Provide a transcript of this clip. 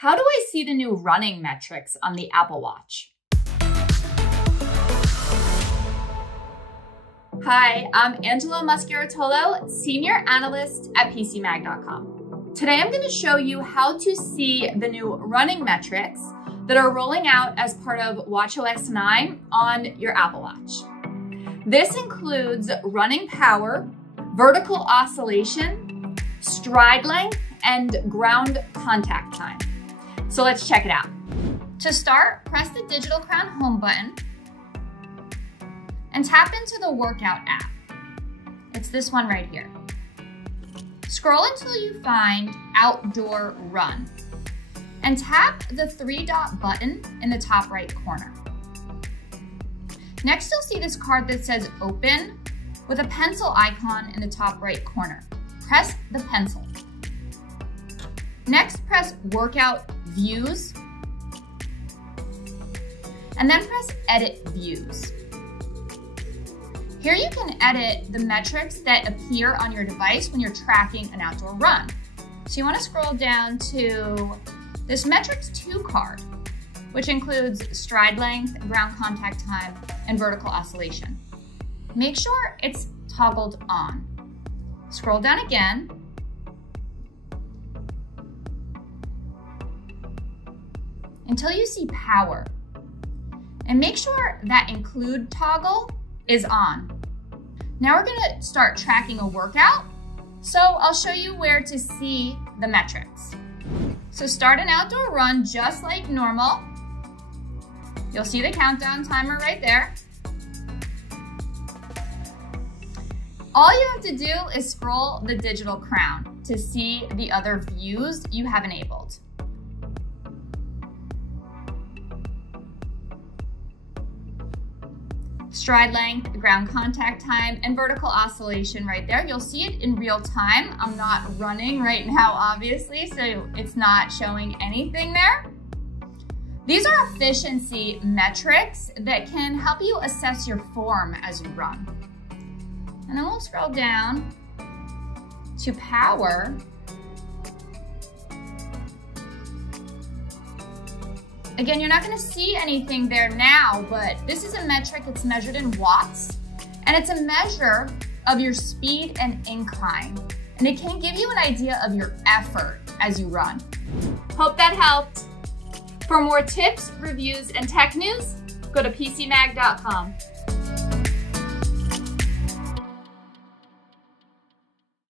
How do I see the new running metrics on the Apple Watch? Hi, I'm Angela Muschiarotolo, Senior Analyst at PCMag.com. Today I'm going to show you how to see the new running metrics that are rolling out as part of watchOS 9 on your Apple Watch. This includes running power, vertical oscillation, stride length, and ground contact time. So let's check it out. To start, press the Digital Crown home button and tap into the workout app. It's this one right here. Scroll until you find Outdoor Run and tap the three-dot button in the top right corner. Next, you'll see this card that says Open with a pencil icon in the top right corner. Press the pencil. Next, press Workout Views, and then press Edit Views. Here you can edit the metrics that appear on your device when you're tracking an outdoor run. So you want to scroll down to this Metrics 2 card, which includes stride length, ground contact time, and vertical oscillation. Make sure it's toggled on. Scroll down again, until you see power. And make sure that include toggle is on. Now we're gonna start tracking a workout. So I'll show you where to see the metrics. So start an outdoor run just like normal. You'll see the countdown timer right there. All you have to do is scroll the Digital Crown to see the other views you have enabled. Stride length, ground contact time, and vertical oscillation right there. You'll see it in real time. I'm not running right now, obviously, so it's not showing anything there. These are efficiency metrics that can help you assess your form as you run. And then we'll scroll down to power. Again, you're not gonna see anything there now, but this is a metric that's measured in watts, and it's a measure of your speed and incline. And it can give you an idea of your effort as you run. Hope that helped. For more tips, reviews, and tech news, go to PCMag.com.